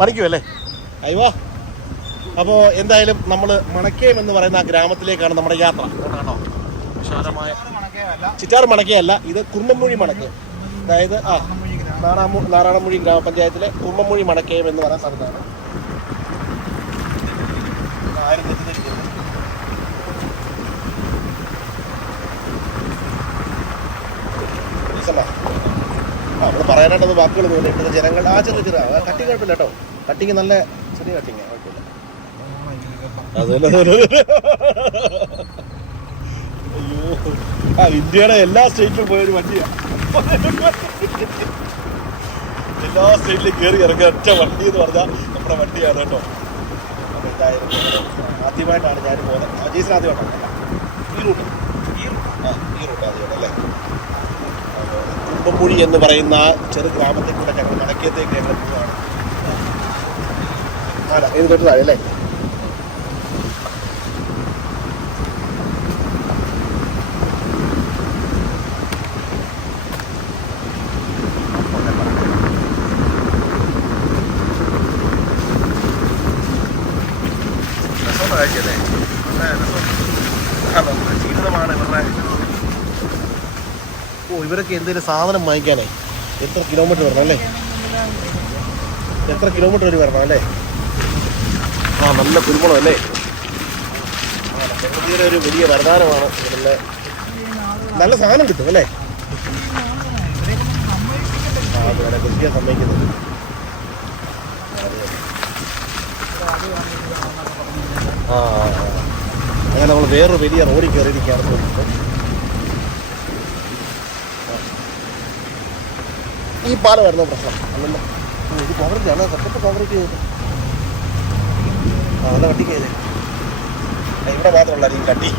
മണിക്കുമല്ലേ? അയ്യോ. അപ്പോൾ എന്തായാലും നമ്മൾ മണക്കയം എന്ന് പറയുന്ന ആ ഗ്രാമത്തിലേക്കാണ് നമ്മുടെ യാത്ര. കേട്ടോ, വിശാലമായ ചിറ്റാർ മണക്കയല്ല, ഇത് കുറുമ്പമൂഴി മണക്കയം. അതായത് നാറാണമൂഴി ഗ്രാമപഞ്ചായത്തിലെ കുറുമ്പമൂഴി മണക്കയം എന്ന് പറയുന്ന സ്ഥലത്താണ്. ആരും തെറ്റിദ്ധരിക്കരുത്. നമ്മൾ പറയാനായിട്ടത് വാക്കുകൾ തോന്നിയിട്ടുണ്ട്. ജനങ്ങൾ ചെറിയ കട്ടിങ് കുഴപ്പമില്ല കേട്ടോ. കട്ടിങ് നല്ല ചെറിയ കട്ടിങ് കുഴപ്പമില്ല. അയ്യോ, ഇന്ത്യയുടെ എല്ലാ സ്റ്റേറ്റിലും പോയൊരു വണ്ടിയാണ്. എല്ലാ സ്റ്റേറ്റിലും കയറി ഇറങ്ങിയ ഒറ്റ വണ്ടി എന്ന് പറഞ്ഞാൽ നമ്മുടെ വണ്ടിയാണ് കേട്ടോ. അപ്പോൾ എന്തായാലും ആദ്യമായിട്ടാണ് ഞാൻ പോകുന്നത്. അജീസിന് ആദ്യമായിട്ടാണ് ഈ റൂട്ട് ആദ്യമായിട്ടല്ലേ. കുറുമ്പമൂഴി എന്ന് പറയുന്ന ചെറു ഗ്രാമത്തിൽ കൂടെ ഞങ്ങൾ മണക്കയത്തേക്ക് ഞങ്ങൾ പോവുകയാണ്. ഇത് തൊട്ടതായി അല്ലേ? ജീവിതമാണ് ഇവരുടെ. ഇവരൊക്കെ എന്തെങ്കിലും സാധനം വാങ്ങിക്കാനായി എത്ര കിലോമീറ്റർ വരണം അല്ലേ? എത്ര കിലോമീറ്റർ വരെ വരണം അല്ലേ? നല്ല കുരുമുളക് അല്ലേ? പ്രകൃതിയുടെ ഒരു വലിയ വരദാനമാണ് ഇവരുടെ. നല്ല സാധനം കിട്ടും അല്ലേ? അതെ, കൃഷിയെ സമ്മതിക്കുന്നത്. അങ്ങനെ നമ്മൾ വേറൊരു വലിയ റോഡിൽ കയറിയിരിക്കുകയാണ്. ഈ പാലം വരുന്ന പ്രശ്നം അല്ലല്ലോ. ഇത് കോൺക്രീറ്റ് ആണ്, സത്യത്തിൽ കോൺക്രീറ്റ് ചെയ്തത്. നല്ല കട്ടി ചെയ്തേ. ഇവിടെ മാത്രമല്ല ഈ കട്ടി.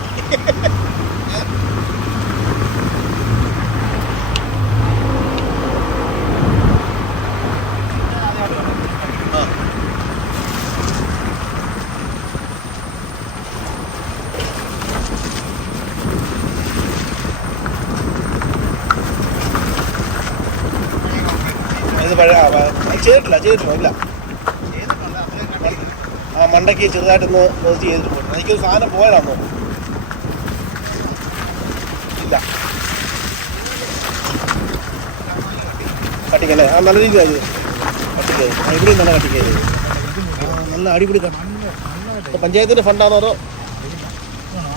ചെയ്തിട്ടില്ല ഇല്ല. മണ്ടയ്ക്ക് ചെറുതായിട്ടൊന്ന് ചെയ്തിട്ട് പോയി. എനിക്കൊരു സാധനം പോയതാണോ ഇല്ല. കട്ടിക്കല്ലേ? നല്ല രീതിയിലാണ് കട്ടിക്കായി. ഇവിടെയും നല്ല കട്ടിക്കായി. നല്ല അടിപൊളി. പഞ്ചായത്തിൻ്റെ ഫണ്ടാണോ അതോ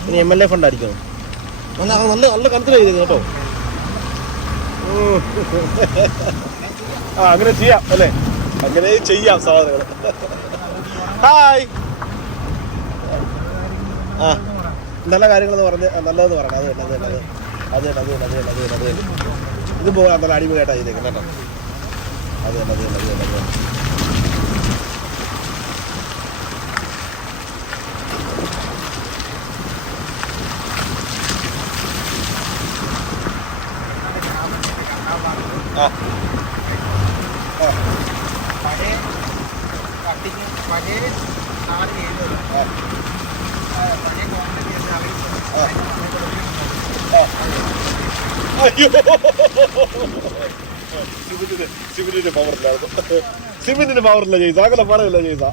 ഇനി MLA ഫണ്ടായിരിക്കണം? നല്ല നല്ല കണത്തിൽ ചെയ്തേക്കുന്നു കേട്ടോ. അങ്ങനെ ചെയ്യാം അല്ലേ? അങ്ങനെ ചെയ്യാം സാധനങ്ങൾ. ഹായ്. നല്ല കാര്യങ്ങളെന്ന് പറഞ്ഞ് നല്ലതെന്ന് പറയണം. അത് ഇത് പോകാൻ നല്ല അടിപൊളിയായിട്ടാണ് ചെയ്തേക്കുന്നത് കേട്ടോ. അത് സിമെന്റിന്റെ പവറില്ല ചെയ്ത. അങ്ങനെ പറയല്ല ചെയ്ത.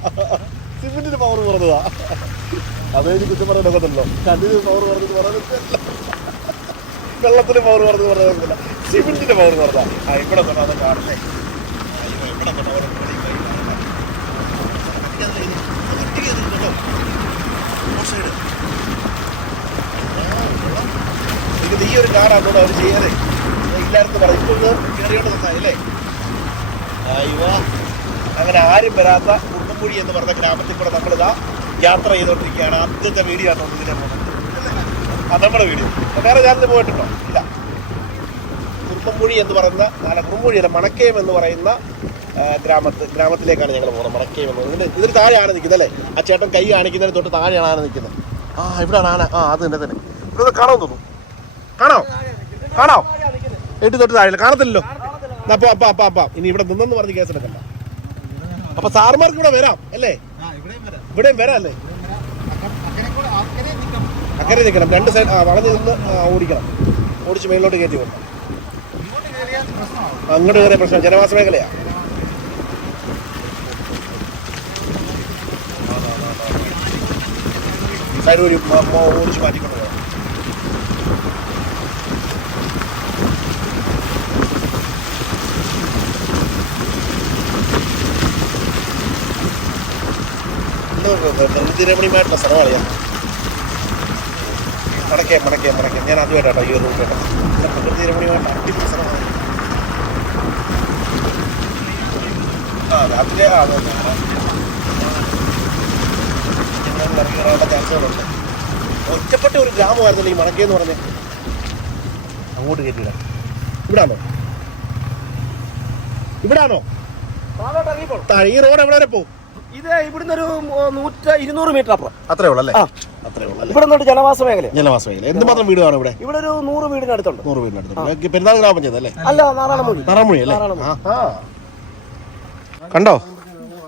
സിമെന്റിന്റെ പവർ പറഞ്ഞതാ. അതെനിക്ക് കുറ്റം പറയാനൊക്കത്തല്ലോ. കല്ലിന് പവർ പറഞ്ഞത് പറയാനൊക്കെ, വെള്ളത്തിന് പവർ പറഞ്ഞത് പറയാനൊക്കില്ല. സിമെന്റിന്റെ പവർ പറഞ്ഞാ. ഇവിടെ തന്നെ അത് കാണുന്നേ. ഇവിടെ തന്നെ ഇത് ഈ ഒരു കാറാണ് അവർ ചെയ്യാതെ ഇല്ലായിരുന്നു പറയും. ഇപ്പോൾ കയറിയോണ്ട് നന്നായില്ലേ? അയ്യോ, അങ്ങനെ ആരും വരാത്ത കുറുമ്പമൂഴി എന്ന് പറഞ്ഞ ഗ്രാമത്തിൽ കൂടെ നമ്മളിതാ യാത്ര ചെയ്തുകൊണ്ടിരിക്കുകയാണ്. ആദ്യത്തെ വീഡിയോ ആണ് ഇതിനെ പോകുന്നത്. നമ്മുടെ വീഡിയോ വേറെ ചാനലിൽ പോയിട്ടുണ്ടോ? ഇല്ല. കുറുമ്പമൂഴി എന്ന് പറയുന്ന കുറുമ്പമൂഴിയല്ല, മണക്കയം എന്ന് പറയുന്ന ഗ്രാമത്തിലേക്കാണ് ഞങ്ങൾ പോകുന്നത്. മണക്കയം എന്ന് പറയുന്നത് ഇതിന് താഴെയാണ് നിൽക്കുന്നത് അല്ലേ? ആ ചേട്ടൻ കൈ കാണിക്കുന്നതിന് തൊട്ട് താഴെയാണ് ആന നിൽക്കുന്നത്. ഇവിടെയാണ് ആന. അത് തന്നെ ഇവിടെ കാണാൻ തോന്നുന്നു. കാണാം എട്ട് തൊട്ട് താഴെ കാണത്തില്ലല്ലോ. അപ്പൊ ഇനി ഇവിടെ നിന്നെന്ന് പറഞ്ഞ് കേസെടുക്കണ്ട. അപ്പൊ സാർമാർക്ക് ഇവിടെ വരാം അല്ലേ? ഇവിടെയും വരാം അല്ലേ? അക്കരെ നിൽക്കണം. രണ്ട് സൈഡ് വളഞ്ഞ് നിന്ന് ഓടിക്കണം. ഓടിച്ച് മേളിലോട്ട് കയറ്റി പോകണം. അങ്ങോട്ട് കയറിയ പ്രശ്നം ജനവാസ മേഖലയാണ്. സൈഡ് വഴി ഓടിച്ച് മാറ്റിക്കൊണ്ട് പോകാം. പ്രകൃതിരമണീയമായിട്ടുള്ള സ്ഥലമാണ്. മടക്കേ ഞാൻ ആദ്യമായിട്ടാട്ടോ ഈ ഒരു റൂട്ട് കേട്ടോ. നല്ല പ്രകൃതിരമണീയമായിട്ട് അടിപൊളി സ്ഥലമാണ്. രാത്രി ഇറങ്ങിയുള്ള ചാൻസുകളുണ്ട്. ഒറ്റപ്പെട്ട ഒരു ഗ്രാമമായിരുന്നല്ലോ ഈ മടക്കേ എന്ന് പറഞ്ഞ്. അങ്ങോട്ട് കയറ്റിയിടാം. ഇവിടാണോ ഈ റോഡ് എവിടെ വരെ പോകും? ഇത് ഇവിടുന്ന് ഒരു 100-200 മീറ്റർ അപ്പുറം. അത്രേ ഉള്ളല്ലേ? ഇവിടെ നിന്നോട്ട് ജനവാസ മേഖല. എന്തുമാത്രം വീട് കാണും ഇവിടെ? ഇവിടെ ഒരു 100 വീടിനടുത്തുണ്ട്. 100 വീടിനടുത്തുണ്ട്. പെരുന്നാൾ ഗ്രാമപഞ്ചായത്ത് അല്ലേ? അല്ല, നാറാണമൂഴി അല്ലേ? കണ്ടോ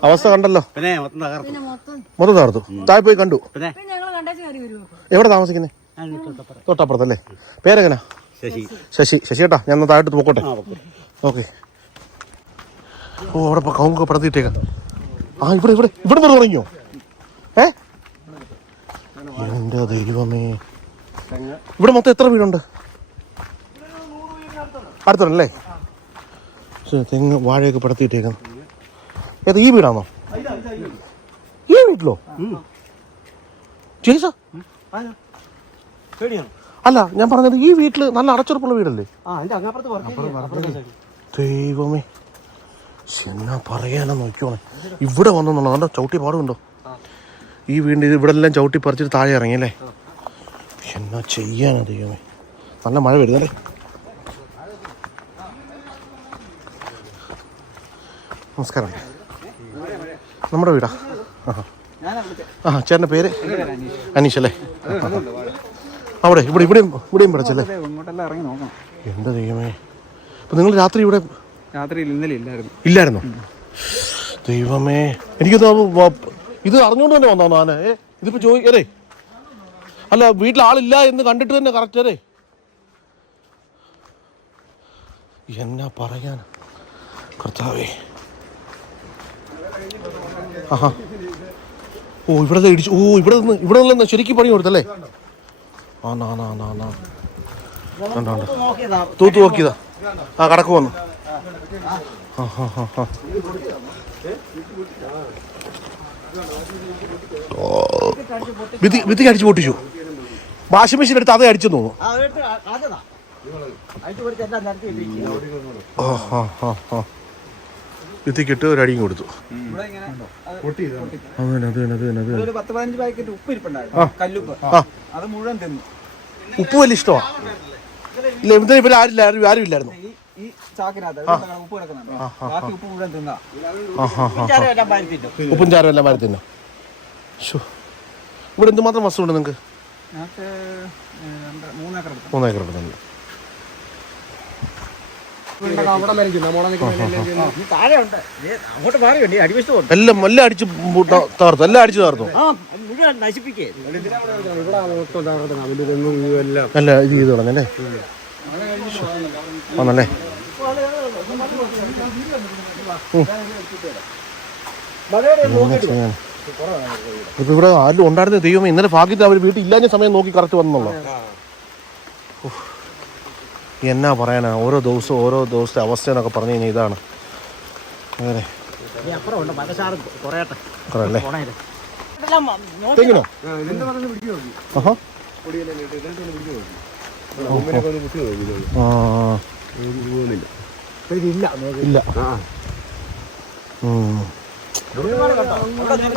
അവസ്ഥ? കണ്ടല്ലോ, മൊത്തം തകർത്തു. താഴെ പോയി കണ്ടു. എവിടെ താമസിക്കുന്നേ? തൊട്ടപ്പുറത്തല്ലേ? പേരെങ്ങനാ? ശശി ചേട്ടാ, ഞാൻ താഴോട്ട് പോക്കോട്ടെ. ഓക്കെ. ഓ, അവിടെ കൗങ്ങൊക്കെ പടത്തിയിട്ടേക്കാം. ഇവിടെ നിന്ന് തുടങ്ങിയോ? എന്റെ ദൈവമേ, ഇവിടെ മൊത്തം എത്ര വീടുണ്ട്? അടുത്തുണ്ടല്ലേ? തെങ്ങ് വാഴയൊക്കെ പടത്തിയിട്ടേക്കുന്നു. ഏതാ ഈ വീടാണോ? ഈ വീട്ടിലോ? ചേച്ചാ അല്ല, ഞാൻ പറഞ്ഞത് ഈ വീട്ടില് നല്ല അടച്ചുറപ്പുള്ള വീടല്ലേ? ദൈവമേ, എന്നാ പറയാനാ നോക്കിയോണേ. ഇവിടെ വന്നെന്നുള്ളൂ. നല്ല ചവിട്ടി പാടുണ്ടോ ഈ വീടിൻ്റെ? ഇവിടെ എല്ലാം ചവിട്ടി പറിച്ചിട്ട് താഴെ ഇറങ്ങിയല്ലേ? എന്നാ ചെയ്യാനാ ദൈവമേ. നല്ല മഴ വരുന്നല്ലേ? നമസ്കാരം. നമ്മുടെ വീടാ? ചേട്ടൻ്റെ പേര്? അനീഷ് അല്ലേ? അവിടെ ഇവിടെയും പഠിച്ചല്ലേ? എന്താ ദൈവമേ. അപ്പം നിങ്ങൾ രാത്രി ഇവിടെ ഇല്ലായിരുന്നോ? ദൈവമേ, എനിക്ക് ഇത് അറിഞ്ഞുകൊണ്ട് തന്നെ വന്നോ നാന്? ഇതിപ്പോ ചോദിക്കേ അല്ല, വീട്ടിൽ ആളില്ല എന്ന് കണ്ടിട്ട് തന്നെ കറക്റ്റ് അല്ലേ? എന്നാ പറയാൻ കർത്താവേ. ആഹാ, ഓ ഇവിടെ ഇടിച്ചു. ഓ ഇവിടെ നിന്ന് ശരിക്കും പണി കൊടുത്തല്ലേ? തൂത്ത് നോക്കിയതാ. കടക്ക് വന്നു. ഭിത്തി അടിച്ചു പൊട്ടിച്ചു. വാഷിംഗ് മെഷീൻ എടുത്ത് അതേ അടിച്ചു തോന്നുന്നു. ഭിത്തിക്കിട്ട് ഒരു അടിയും കൊടുത്തു. ഉപ്പ് വലിയ ഇഷ്ടമാണ്. ഇല്ല, എന്തിനാ ഇവര് ആരും ഇല്ലായിരുന്നു. ഉപ്പും ചാരം എല്ലാം വാരി തിന്നോ? ഇവിടെ എന്തുമാത്രം വസ്തുണ്ട് നിങ്ങൾക്ക്? 3 ഏക്കർ എടുത്തുണ്ട്. എല്ലാം അടിച്ചു തകർത്തു. അല്ല, ഇത് ചെയ്ത് തുടങ്ങല്ലേ? ആണല്ലേ? ഇപ്പൊ ഇവിടെ ആരും ഉണ്ടായിരുന്ന ദൈവമേ. ഇന്നലെ ഭാഗ്യത്തിൽ അവർ വീട്ടിൽ ഇല്ലാഞ്ഞ സമയം നോക്കി കറക്റ്റ് വന്നല്ലോ. എന്നാ പറയാനാ, ഓരോ ദിവസത്തെ അവസ്ഥ എന്നൊക്കെ പറഞ്ഞു കഴിഞ്ഞാൽ ഇതാണ്. അങ്ങനെ തെങ്ങിനോ? ഇല്ല.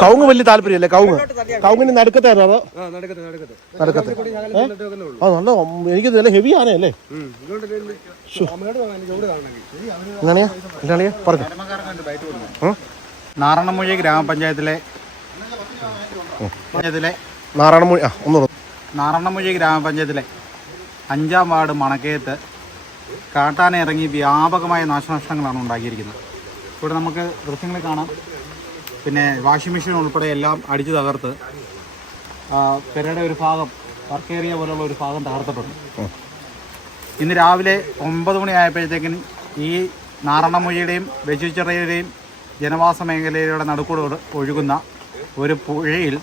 കവുങ്ങ് വലിയ താല്പര്യമല്ലേ? കവുങ്ങിന് നടുക്കത്തായിരുന്നു അതോ? നടുക്കത്തെ. നല്ല എനിക്ക് നല്ല ഹെവി ആനയല്ലേ? എങ്ങനെയാ പറഞ്ഞു? നാറാണമൂഴി ഗ്രാമപഞ്ചായത്തിലെ നാറാണമൂഴി ഗ്രാമപഞ്ചായത്തിലെ 5-ാം വാർഡ് മണക്കയത്ത് കാട്ടാന ഇറങ്ങി വ്യാപകമായ നാശനഷ്ടങ്ങളാണ് ഉണ്ടാക്കിയിരിക്കുന്നത്. ഇവിടെ നമുക്ക് ദൃശ്യങ്ങൾ കാണാം. പിന്നെ വാഷിംഗ് മെഷീൻ ഉൾപ്പെടെ എല്ലാം അടിച്ചു തകർത്ത് പെരയുടെ ഒരു ഭാഗം, വർക്ക് ഏരിയ പോലുള്ള ഒരു ഭാഗം തകർത്തപ്പെട്ടു. ഇന്ന് രാവിലെ 9 മണി ആയപ്പോഴത്തേക്കിനും ഈ നാറാണമൂഴിയുടെയും വെച്ചുച്ചിറയുടെയും ജനവാസ മേഖലയുടെ നടുക്കൂടെ ഒഴുകുന്ന ഒരു പുഴയിൽ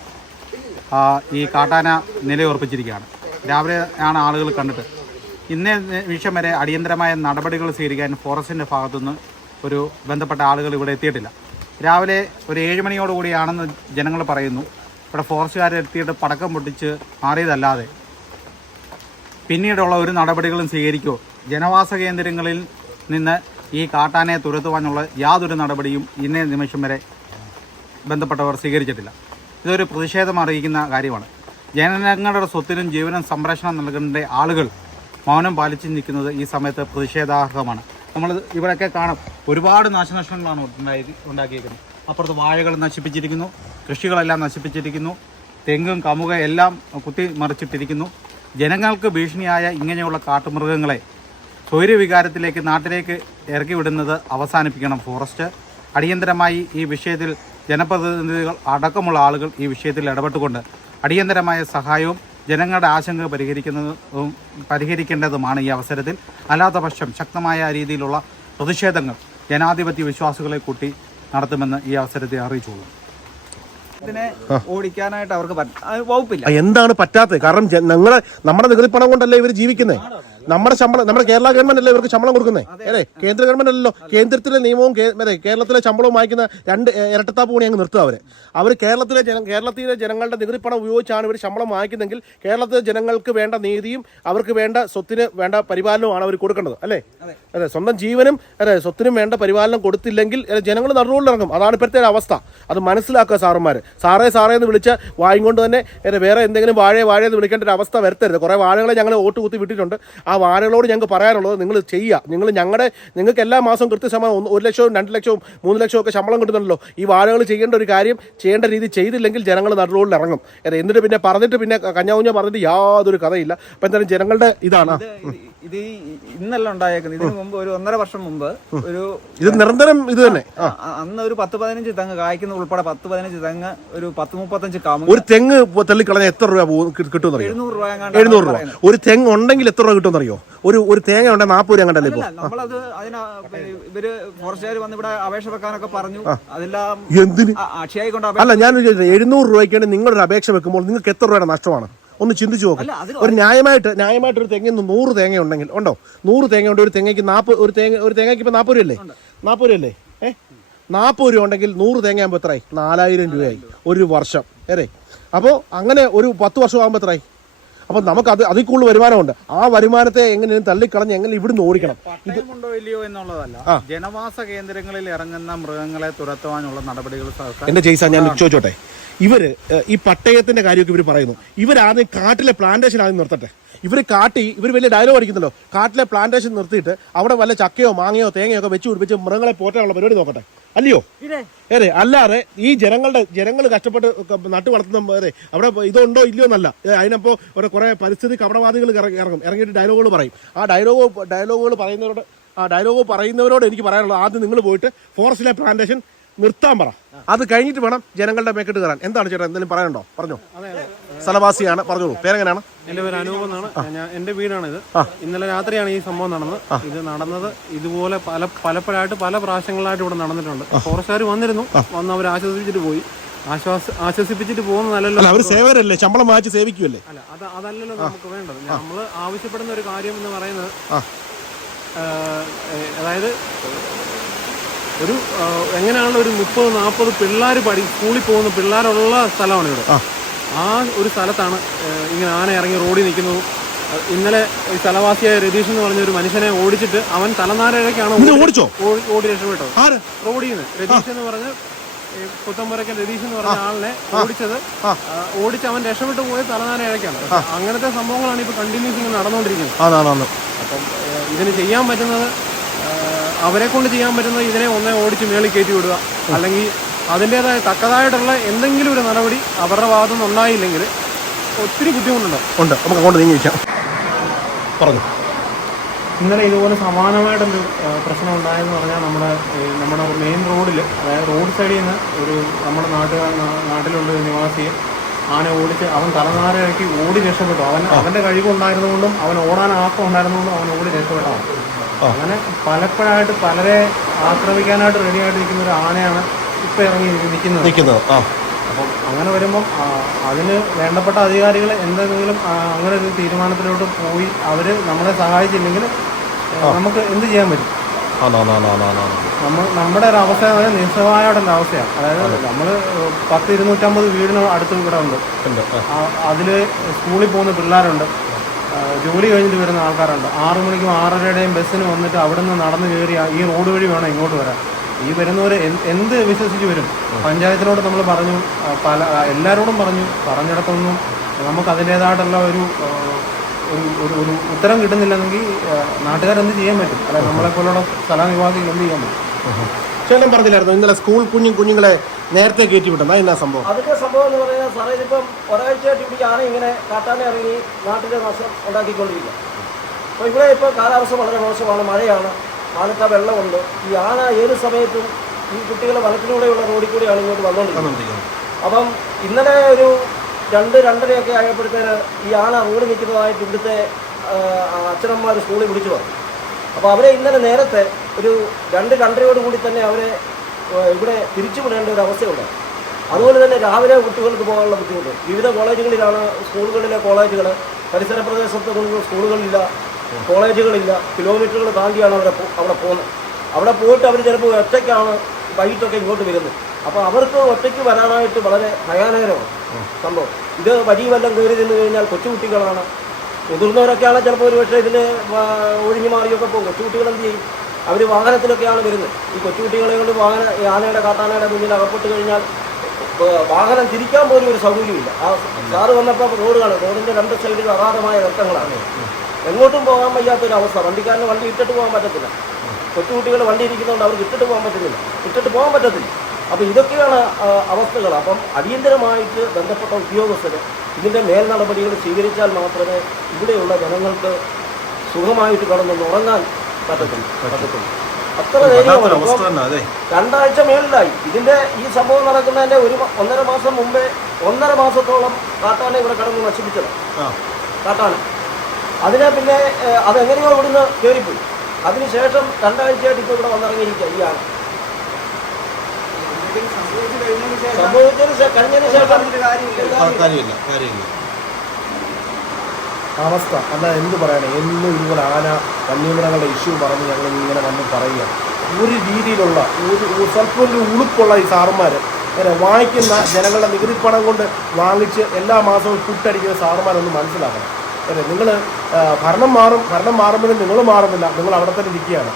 ഈ കാട്ടാന നിലയുറപ്പിച്ചിരിക്കുകയാണ്. രാവിലെ ആണ് ആളുകൾ കണ്ടിട്ട്. ഇന്നേ നിമിഷം വരെ അടിയന്തരമായ നടപടികൾ സ്വീകരിക്കാൻ ഫോറസ്റ്റിൻ്റെ ഭാഗത്തുനിന്ന് ഒരു ബന്ധപ്പെട്ട ആളുകൾ ഇവിടെ എത്തിയിട്ടില്ല. രാവിലെ ഒരു 7 മണിയോടുകൂടിയാണെന്ന് ജനങ്ങൾ പറയുന്നു. ഇവിടെ ഫോറസ്റ്റുകാരെത്തിയിട്ട് പടക്കം പൊട്ടിച്ച് മാറിയതല്ലാതെ പിന്നീടുള്ള ഒരു നടപടികളും സ്വീകരിക്കുമോ, ജനവാസ കേന്ദ്രങ്ങളിൽ നിന്ന് ഈ കാട്ടാനയെ തുരത്തുവാനുള്ള യാതൊരു നടപടിയും ഇന്നേ നിമിഷം വരെ ബന്ധപ്പെട്ടവർ സ്വീകരിച്ചിട്ടില്ല. ഇതൊരു പ്രതിഷേധം അറിയിക്കുന്ന കാര്യമാണ്. ജനങ്ങളുടെ സ്വത്തിനും ജീവനും സംരക്ഷണം നൽകേണ്ട ആളുകൾ മൗനം പാലിച്ചു നിൽക്കുന്നത് ഈ സമയത്ത് പ്രതിഷേധാർഹമാണ്. നമ്മൾ ഇവിടെയൊക്കെ കാണും, ഒരുപാട് നാശനഷ്ടങ്ങളാണ് ഉണ്ടാക്കിയിരിക്കുന്നത്. അപ്പുറത്ത് വാഴകൾ നശിപ്പിച്ചിരിക്കുന്നു, കൃഷികളെല്ലാം നശിപ്പിച്ചിരിക്കുന്നു, തെങ്ങും കമുക എല്ലാം കുത്തി മറിച്ചിട്ടിരിക്കുന്നു. ജനങ്ങൾക്ക് ഭീഷണിയായ ഇങ്ങനെയുള്ള കാട്ടുമൃഗങ്ങളെ സ്വൈര്യവികാരത്തിലേക്ക് നാട്ടിലേക്ക് ഇറക്കി വിടുന്നത് അവസാനിപ്പിക്കണം ഫോറസ്റ്റ്. അടിയന്തരമായി ഈ വിഷയത്തിൽ ജനപ്രതിനിധികൾ അടക്കമുള്ള ആളുകൾ ഈ വിഷയത്തിൽ ഇടപെട്ടുകൊണ്ട് അടിയന്തരമായ സഹായവും ജനങ്ങളുടെ ആശങ്ക പരിഹരിക്കേണ്ടതുമാണ് ഈ അവസരത്തിൽ. അല്ലാത്ത പക്ഷം ശക്തമായ രീതിയിലുള്ള പ്രതിഷേധങ്ങൾ ജനാധിപത്യ വിശ്വാസികളെ കൂട്ടി നടത്തുമെന്ന് ഈ അവസരത്തിൽ അറിയിച്ചുള്ളൂ. ഇതിനെ ഓടിക്കാനായിട്ട് അവർക്ക് വകുപ്പില്ല. എന്താണ് പറ്റാത്തത്? കാരണം നമ്മുടെ നികുതി പണം കൊണ്ടല്ലേ ഇവർ ജീവിക്കുന്നത്. നമ്മുടെ ശമ്പളം, നമ്മുടെ കേരള ഗവൺമെന്റ് അല്ലേ ഇവർക്ക് ശമ്പളം കൊടുക്കുന്നത്, അല്ലേ? കേന്ദ്ര ഗവൺമെന്റ് അല്ലല്ലോ. കേന്ദ്രത്തിലെ നിയമവും കേരളത്തിലെ ശമ്പളവും വായിക്കുന്ന രണ്ട് ഇരട്ടത്താപ്പ് പണി അങ്ങ് നിർത്തുക. അവർ കേരളത്തിലെ ജനങ്ങളുടെ നികുതി പണം ഉപയോഗിച്ചാണ് ഇവർ ശമ്പളം വാങ്ങിക്കുന്നതെങ്കിൽ കേരളത്തിലെ ജനങ്ങൾക്ക് വേണ്ട നീതിയും അവർക്ക് വേണ്ട സ്വത്തിന് വേണ്ട പരിപാലനവുമാണ് അവർ കൊടുക്കേണ്ടത്, അല്ലേ? അതെ, സ്വന്തം ജീവനും സ്വത്തിനും വേണ്ട പരിപാലനം കൊടുത്തില്ലെങ്കിൽ ജനങ്ങൾ നടുറോഡിലിറങ്ങും. അതാണ് ഇപ്പോഴത്തെ അവസ്ഥ. അത് മനസ്സിലാക്കുക സാറന്മാർ. സാറേ എന്ന് വിളിച്ച് വായും കൊണ്ട് തന്നെ വേറെ എന്തെങ്കിലും വാഴയെന്ന് വിളിക്കേണ്ട ഒരു അവസ്ഥ വരുത്തരുത്. കുറേ വാഴകളെ ഞങ്ങൾ ഓട്ട് കുത്തി വിട്ടിട്ടുണ്ട്. ആ വാഴകളോട് ഞങ്ങൾക്ക് പറയാനുള്ളത്, നിങ്ങൾ ചെയ്യുക. നിങ്ങൾക്ക് എല്ലാ മാസവും കൃത്യസമയം 1 ലക്ഷവും 2 ലക്ഷവും 3 ലക്ഷവും ഒക്കെ ശമ്പളം കിട്ടുന്നുണ്ടല്ലോ. ഈ വാഴകൾ ചെയ്യേണ്ട ഒരു കാര്യം ചെയ്യേണ്ട രീതി ചെയ്തില്ലെങ്കിൽ ജനങ്ങൾ നടുറോഡിൽ ഇറങ്ങും. എന്നിട്ട് പിന്നെ കഞ്ഞാവുഞ്ഞ പറഞ്ഞിട്ട് യാതൊരു കഥയില്ല. അപ്പം എന്തായാലും ജനങ്ങളുടെ ഇതാണ് ഇത് ഇന്നല്ല ഉണ്ടായേക്കുന്നത്. ഇതിനു മുമ്പ് ഒരു 1.5 വർഷം മുമ്പ് ഇത് നിരന്തരം ഇത് തന്നെ. അന്ന് ഒരു 10-15 തെങ്ങ് കായ്ക്കുന്ന ഉൾപ്പെടെ 10-15 തെങ്ങ് ഒരു 10-35 കാമ. ഒരു തെങ്ങ് തള്ളിക്കളഞ്ഞ എത്ര രൂപ കിട്ടുമെന്നറിയോ? 700 രൂപ. ഒരു തെങ്ങ് ഉണ്ടെങ്കിൽ എത്ര രൂപ കിട്ടുമെന്നറിയോ? ഒരു തേങ്ങ ഉണ്ടെങ്കിൽ 40 രൂപ കണ്ടല്ലേ ഇപ്പൊ. നമ്മളത് ഇവര് ഫോറസ്റ്റുകാർ വന്ന് ഇവിടെ അപേക്ഷ വെക്കാനൊക്കെ പറഞ്ഞു. അതെല്ലാം എന്തിന് അക്ഷയായി കൊണ്ട് അല്ല, ഞാൻ 700 രൂപയ്ക്കാണ് നിങ്ങളൊരു അപേക്ഷ വെക്കുമ്പോൾ നിങ്ങൾക്ക് എത്ര രൂപയുടെ നഷ്ടമാണ്? ഒന്ന് ചിന്തിച്ചു നോക്കാം. ഒരു ന്യായമായിട്ട് ഒരു തെങ്ങിൽ 100 തേങ്ങ ഉണ്ടെങ്കിൽ ഉണ്ടോ? 100 തേങ്ങ ഉണ്ട്. ഒരു തേങ്ങയ്ക്ക് 40 ഒരു തേങ്ങയ്ക്ക് ഇപ്പൊ 40 രൂപയല്ലേ? 40 രൂപയല്ലേ? 40 രൂപ ഉണ്ടെങ്കിൽ 100 തേങ്ങ ആകുമ്പോൾ എത്രയായി? 4000 രൂപയായി ഒരു വർഷം, അല്ലേ? അപ്പോൾ അങ്ങനെ ഒരു 10 വർഷം ആകുമ്പോൾ എത്രയായി? അപ്പം നമുക്ക് അതിൽ കൂടുതൽ വരുമാനമുണ്ട്. ആ വരുമാനത്തെ എങ്ങനെയും തള്ളിക്കളഞ്ഞ് എങ്ങനെ ഇവിടുന്ന് ഓടിക്കണം. ഉണ്ടോ ഇല്ലയോ എന്നുള്ളതല്ല, ജനവാസ കേന്ദ്രങ്ങളിൽ ഇറങ്ങുന്ന മൃഗങ്ങളെ തുരത്തുവാനുള്ള നടപടികൾ എന്റെ ചെയ്സാ ഞാൻ ചോദിച്ചോട്ടെ. ഈ പട്ടയത്തിന്റെ കാര്യമൊക്കെ ഇവർ പറയുന്നു. ഇവരാദ്യം കാട്ടിലെ പ്ലാന്റേഷൻ ആദ്യം നിർത്തട്ടെ. ഇവർ വലിയ ഡയലോഗ് അടിക്കുന്നല്ലോ. കാട്ടിലെ പ്ലാന്റേഷൻ നിർത്തിയിട്ട് അവിടെ വല്ല ചക്കയോ മാങ്ങയോ തേങ്ങയോ ഒക്കെ വെച്ച് പിടിപ്പിച്ച് മൃഗങ്ങളെ പോറ്റാനുള്ള പരിപാടി നോക്കട്ടെ, അല്ലയോ? അല്ലാതെ ഈ ജനങ്ങൾ കഷ്ടപ്പെട്ട് നട്ടു വളർത്തുന്ന അവിടെ ഇതുണ്ടോ ഇല്ലയോ എന്നല്ല. അതിനപ്പോൾ കുറെ പരിസ്ഥിതി കപടവാദികൾ ഇറങ്ങിയിട്ട് ഡയലോഗുകൾ പറയും. ആ ഡയലോഗ് പറയുന്നവരോട് എനിക്ക് പറയാനുള്ളത്, ആദ്യം നിങ്ങൾ പോയിട്ട് ഫോറസ്റ്റിലെ പ്ലാന്റേഷൻ നിർത്താൻ പറ. അത് കഴിഞ്ഞിട്ട് വേണം ജനങ്ങളുടെ മേക്കെട്ട് കയറാൻ. എന്താണ് ചേട്ടാ, എന്തെങ്കിലും പറയാനുണ്ടോ? പറഞ്ഞോ. സ്ഥലവാസിയാണ്, പറഞ്ഞോളൂ. പേരെങ്ങനെയാണ്? എന്റെ പേര് അനൂപ് എന്നാണ്. എന്റെ വീടാണിത്. ഇന്നലെ രാത്രിയാണ് ഈ സംഭവം നടന്നത്. ഇത് നടന്നത് ഇതുപോലെ പലപ്പോഴായിട്ട് പല പ്രാവശ്യങ്ങളായിട്ട് ഇവിടെ നടന്നിട്ടുണ്ട്. ഫോറസ്റ്റുകാർ വന്ന് അവർ ആശ്വസിപ്പിച്ചിട്ട് പോയി. ആശ്വസിപ്പിച്ചിട്ട് പോകുന്നതല്ലല്ലോ. അവർ സേവകരല്ലേ, ശമ്പളം വാങ്ങിച്ച് സേവിക്കുമല്ലേ? അല്ല, അതല്ലല്ലോ നമുക്ക് വേണ്ടത്. നമ്മൾ ആവശ്യപ്പെടുന്ന ഒരു കാര്യം എന്ന് പറയുന്നത്, അതായത് എങ്ങനെയാണല്ലോ ഒരു 30-40 പിള്ളേർ സ്കൂളിൽ പോകുന്ന പിള്ളേരുള്ള സ്ഥലമാണ് ഇവിടെ. ആ ഒരു സ്ഥലത്താണ് ഇങ്ങനെ ആന ഇറങ്ങി റോഡിൽ നിൽക്കുന്നത്. ഇന്നലെ ഈ സ്ഥലവാസിയായ രതീഷ് എന്ന് പറഞ്ഞ ഒരു മനുഷ്യനെ ഓടിച്ചിട്ട് അവൻ തലനാരിഴക്കാണ് ഓടി രക്ഷപ്പെട്ടത്. റോഡിൽ നിന്ന് രതീഷ് എന്ന് പറഞ്ഞ പുത്തമ്പുരക്കൽ രതീഷ് എന്ന് പറഞ്ഞ ആളിനെ ഓടിച്ച് അവൻ രക്ഷപ്പെട്ടു പോയ തലനാരിഴക്കാണ്. അങ്ങനത്തെ സംഭവങ്ങളാണ് ഇപ്പൊ കണ്ടിന്യൂസ് ഇങ്ങനെ നടന്നുകൊണ്ടിരിക്കുന്നത്. അപ്പം ഇതിന് ചെയ്യാൻ പറ്റുന്നത്, അവരെ കൊണ്ട് ചെയ്യാൻ പറ്റുന്നത് ഇതിനെ ഒന്നേ ഓടിച്ച് മേളിൽ കയറ്റി വിടുക, അല്ലെങ്കിൽ അതിൻ്റെതായ തക്കതായിട്ടുള്ള എന്തെങ്കിലും ഒരു നടപടി അവരുടെ ഭാഗത്തു നിന്ന് ഉണ്ടായില്ലെങ്കിൽ ഒത്തിരി ബുദ്ധിമുട്ടുണ്ട്. നമുക്ക് അങ്ങോട്ട് നീങ്ങിക്കാം. പറഞ്ഞു. ഇന്നലെ ഇതുപോലെ സമാനമായിട്ടൊരു പ്രശ്നം ഉണ്ടായെന്ന് പറഞ്ഞാൽ നമ്മുടെ മെയിൻ റോഡിൽ, അതായത് റോഡ് സൈഡിൽ നിന്ന് നമ്മുടെ നാട്ടിലുള്ള നിവാസിയെ ആന ഓടിച്ച് അവൻ തലനാരിഴക്കി ഓടി രക്ഷപ്പെട്ടു. അവൻ്റെ കഴിവുണ്ടായിരുന്നുകൊണ്ടും അവൻ ഓടാൻ ആക്കം ഉണ്ടായിരുന്നുകൊണ്ടും അവൻ ഓടി രക്ഷപ്പെട്ടതാണ്. അങ്ങനെ പലപ്പോഴായിട്ട് പലരെ ആക്രമിക്കാനായിട്ട് റെഡിയായിട്ട് നിൽക്കുന്ന ഒരു ആനയാണ് ഇപ്പൊ ഇറങ്ങി നിൽക്കുന്നത്. അപ്പം അങ്ങനെ വരുമ്പം അതിന് വേണ്ടപ്പെട്ട അധികാരികൾ എന്തെങ്കിലും അങ്ങനെ ഒരു തീരുമാനത്തിലോട്ട് പോയി അവർ നമ്മളെ സഹായിച്ചില്ലെങ്കിൽ നമുക്ക് എന്ത് ചെയ്യാൻ പറ്റും? നമ്മുടെ ഒരു അവസ്ഥ നിസ്സഹായയുടെ അവസ്ഥയാണ്. അതായത് നമ്മൾ 100-250 വീടിന് അടുത്ത് ഇവിടെ ഉണ്ട്. അതിൽ സ്കൂളിൽ പോകുന്ന പിള്ളേരുണ്ട്, ജോലി കഴിഞ്ഞിട്ട് വരുന്ന ആൾക്കാരുണ്ട്. 6 മണിക്കും 6:30യുടെയും ബസ്സിന് വന്നിട്ട് അവിടെ നിന്ന് നടന്നു കയറി ഈ റോഡ് വഴി വേണം ഇങ്ങോട്ട് വരാൻ. ഈ വരുന്നവർ എന്ത് വിശ്വസിച്ച് വരും? പഞ്ചായത്തിനോട് നമ്മൾ പറഞ്ഞു, എല്ലാവരോടും പറഞ്ഞിടത്തൊന്നും നമുക്ക് അതിൻ്റേതായിട്ടുള്ള ഒരു ഉത്തരം കിട്ടുന്നില്ലെങ്കിൽ നാട്ടുകാരെന്ത് ചെയ്യാൻ പറ്റും? അതായത് നമ്മളെ പോലുള്ള സ്ഥലനിവാസികൾ എന്ത് ചെയ്യാൻ പറ്റും? ചേട്ടൻ പറഞ്ഞില്ലായിരുന്നു ഇന്നലെ സ്കൂൾ കുഞ്ഞുങ്ങളെ നേരത്തെ കയറ്റി വിട്ടുന്ന എന്നാ സംഭവം? അതിന്റെ സംഭവം എന്ന് പറഞ്ഞാൽ സാറേ, ഇതിപ്പം ഒരാഴ്ചയായിട്ട് ഇവിടെ ആന ഇങ്ങനെ കാട്ടാനെ ഇറങ്ങി നാട്ടിലെ നാശം ഉണ്ടാക്കിക്കൊണ്ടിരിക്കുക. അപ്പോൾ ഇവിടെ ഇപ്പോൾ കാലാവസ്ഥ വളരെ മോശമാണ്, മഴയാണ്, ആനത്ത വെള്ളമുണ്ട്. ഈ ആന ഏത് സമയത്തും ഈ കുട്ടികളെ വനത്തിലൂടെയുള്ള റോഡിൽ കൂടെയാണ് ഇങ്ങോട്ട് വന്നുകൊണ്ടിരിക്കുന്നത്. അപ്പം ഇന്നലെ ഒരു 2-2:30 ആയപ്പോഴത്തേന് ഈ ആന റോഡ് നിൽക്കുന്നതായിട്ട് ഇവിടുത്തെ അച്ഛനമ്മമാർ സ്കൂളിൽ വിളിച്ചു പറഞ്ഞു. അപ്പോൾ അവരെ ഇന്നലെ നേരത്തെ ഒരു 2-2:30 തന്നെ അവരെ ഇവിടെ തിരിച്ചുവിടേണ്ട ഒരു അവസ്ഥയുണ്ട്. അതുപോലെ തന്നെ രാവിലെ കുട്ടികൾക്ക് പോകാനുള്ള ബുദ്ധിമുട്ട്. വിവിധ കോളേജുകളിലാണ്, കോളേജുകൾ പരിസര പ്രദേശത്തൊന്നും സ്കൂളുകളില്ല, കോളേജുകളില്ല. കിലോമീറ്ററുകൾ താണ്ടിയാണ് അവിടെ പോകുന്നത്. അവിടെ പോയിട്ട് അവർ ചിലപ്പോൾ ഒറ്റയ്ക്കാണ് വൈകിട്ടൊക്കെ ഇങ്ങോട്ട് വരുന്നത്. അപ്പോൾ അവർക്ക് ഒറ്റയ്ക്ക് വരാനായിട്ട് വളരെ ഭയാനകരമാണ് സംഭവം. ഇത് വഴി വല്ലം കയറി നിന്ന് കഴിഞ്ഞാൽ കൊച്ചുകുട്ടികളാണ്. മുതിർന്നവരൊക്കെയാണ് ചിലപ്പോൾ ഒരു പക്ഷേ ഇതിൽ ഒഴിഞ്ഞു മാറിയൊക്കെ പോകും. കൊച്ചുകുട്ടികൾ എന്ത് ചെയ്യും? അവർ വാഹനത്തിലൊക്കെയാണ് വരുന്നത്. ഈ കൊച്ചുകുട്ടികളെ കൊണ്ട് ആനയുടെ കാട്ടാനയുടെ മുന്നിൽ അകപ്പെട്ട് കഴിഞ്ഞാൽ വാഹനം തിരിക്കാൻ പോലും ഒരു സൗകര്യമില്ല. ആ സാറ് വന്നപ്പോൾ റോഡ് കാണും, റോഡിൻ്റെ 2 സൈഡിൽ അഗാധമായ ഗർത്തങ്ങളാണ്. എങ്ങോട്ടും പോകാൻ വയ്യാത്തൊരവസ്ഥ. വണ്ടിക്കാരന് വണ്ടി ഇട്ടിട്ട് പോകാൻ പറ്റത്തില്ല. കൊച്ചുകുട്ടികൾ വണ്ടി ഇരിക്കുന്നതുകൊണ്ട് അവർക്ക് ഇട്ടിട്ട് പോകാൻ പറ്റത്തില്ല. അപ്പോൾ ഇതൊക്കെയാണ് അവസ്ഥകൾ. അപ്പം അടിയന്തരമായിട്ട് ബന്ധപ്പെട്ട ഉദ്യോഗസ്ഥർ ഇതിൻ്റെ മേൽ നടപടികൾ സ്വീകരിച്ചാൽ മാത്രമേ ഇവിടെയുള്ള ജനങ്ങൾക്ക് സുഖമായിട്ട് കിടന്നൊന്ന് ഉറങ്ങാൻ പറ്റത്തുള്ളൂ. അത്ര ധൈര്യമാണ്. 2 ആഴ്ച മേളിലായി ഇതിൻ്റെ ഈ സംഭവം നടക്കുന്നതിൻ്റെ 1.5 മാസം മുമ്പേ 1.5 മാസത്തോളം കാട്ടാനെ ഇവിടെ കിടന്ന് നശിപ്പിച്ചത് കാട്ടാന. അതിനെ പിന്നെ അതെങ്ങനെയോ ഇവിടുന്ന് കയറിപ്പോയി. അതിനുശേഷം 2 ആഴ്ചയായിട്ട് ഇപ്പോൾ ഇവിടെ വന്നിറങ്ങിയിരിക്കുക ഈ ആന. സംഭവിച്ചതിന് കഴിഞ്ഞതിന് ശേഷം അവസ്ഥ അല്ല എന്ത് പറയണേ. എന്നും ഇതുപോലെ ആന വന്യമൃഗങ്ങളുടെ ഇഷ്യൂ പറഞ്ഞ് ഞങ്ങൾ ഇങ്ങനെ വന്ന് പറയുക. ഒരു രീതിയിലുള്ള ഒരു സ്വല്പം ഒരു ഉളുപ്പുള്ള ഈ സാറുമാർ വാങ്ങിക്കുന്ന ജനങ്ങളുടെ നികുതിപ്പണം കൊണ്ട് വാങ്ങിച്ച് എല്ലാ മാസവും ഫുഡടിക്കുന്ന സാറുമാരൊന്ന് മനസ്സിലാക്കണം. അല്ലേ, നിങ്ങൾ ഭരണം മാറുമ്പോഴും നിങ്ങൾ മാറുന്നില്ല, നിങ്ങൾ അവിടെ തന്നെ ഇരിക്കുകയാണ്.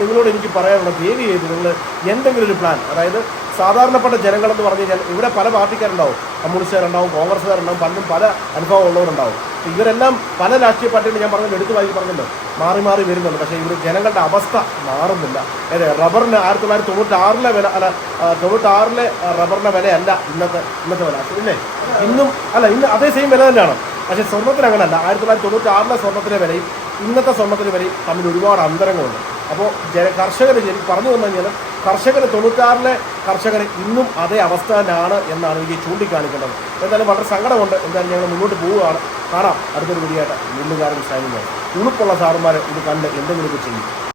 നിങ്ങളോട് എനിക്ക് പറയാനുള്ള ദേവി ചെയ്ത് നിങ്ങൾ എന്തെങ്കിലും ഒരു പ്ലാൻ, അതായത് സാധാരണപ്പെട്ട ജനങ്ങളെന്ന് പറഞ്ഞു കഴിഞ്ഞാൽ ഇവിടെ പല പാർട്ടിക്കാരുണ്ടാവും, കമ്മ്യൂണിസ്റ്റുകാരുണ്ടാവും, കോൺഗ്രസ്സുകാരുണ്ടാവും, പലരും പല അനുഭവം ഉള്ളവരുണ്ടാവും. ഇവരെല്ലാം പല രാഷ്ട്രീയ പാർട്ടികളും ഞാൻ പറഞ്ഞത് എടുത്തു പറഞ്ഞല്ലോ മാറി വരുന്നുണ്ട്. പക്ഷേ ഇവർ ജനങ്ങളുടെ അവസ്ഥ മാറുന്നില്ല. റബ്ബറിന് 1996 വില അല്ല, 96 റബ്ബറിൻ്റെ വിലയല്ല ഇന്നത്തെ വില. ഇല്ലേ ഇന്നും ഇന്ന് അതേ സെയിം വില തന്നെയാണ്. പക്ഷേ സ്വർണ്ണത്തിന് അങ്ങനെയല്ല. 1996 സ്വർണ്ണത്തിൻ്റെ വിലയും ഇന്നത്തെ സ്വർണ്ണത്തിൻ്റെ വിലയും തമ്മിൽ ഒരുപാട് അന്തരങ്ങളുണ്ട്. അപ്പോൾ കർഷകർ പറഞ്ഞു വന്നു കഴിഞ്ഞാൽ കർഷകർ 96 കർഷകർ ഇന്നും അതേ അവസ്ഥ തന്നെയാണ് എന്നാണ് എനിക്ക് ചൂണ്ടിക്കാണിക്കേണ്ടത്. എന്തായാലും വളരെ സങ്കടമുണ്ട്. എന്തായാലും ഞങ്ങൾ മുന്നോട്ട് പോവുകയാണ്. കാണാം അടുത്തൊരു വീഡിയോ ആയിട്ട്. മില്ലുകാരൻ സൈനികർ ഉളുപ്പുള്ള സാറുമാർ ഇത് കണ്ട് എന്തെങ്കിലുമൊക്കെ ചെയ്യും.